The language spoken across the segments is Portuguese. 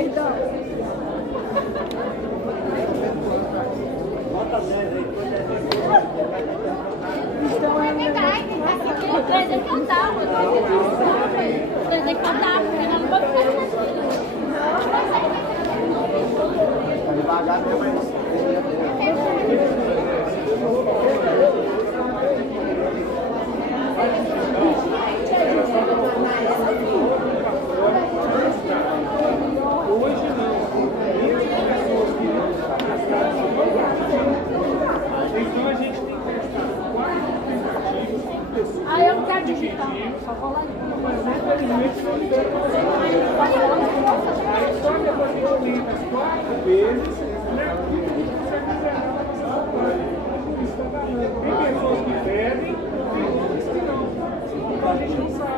perdão. Então é o 3 é cantar, o 3 é cantar, porque nós não vamos ficar devagar, mas hoje não. Então a gente tem que testar 4 aplicativos. Ah, eu não quero digitar, só vou lá. Mas infelizmente não libera você. Aí só depois que a gente tenta as 4 vezes, né? A gente consegue liberar a questão por isso está ganhando. Tem pessoas que pedem, tem outras que não. Então a gente não sabe.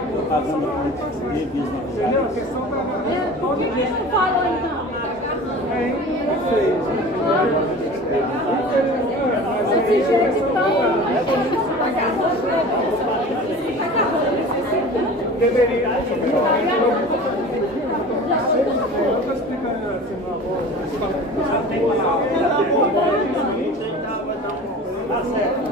Entendeu? A questão está ganhando. Por que ele não falou então? É, não sei. Desse jeito então. Deveria. Eu estou explicando assim uma voz. tá certo.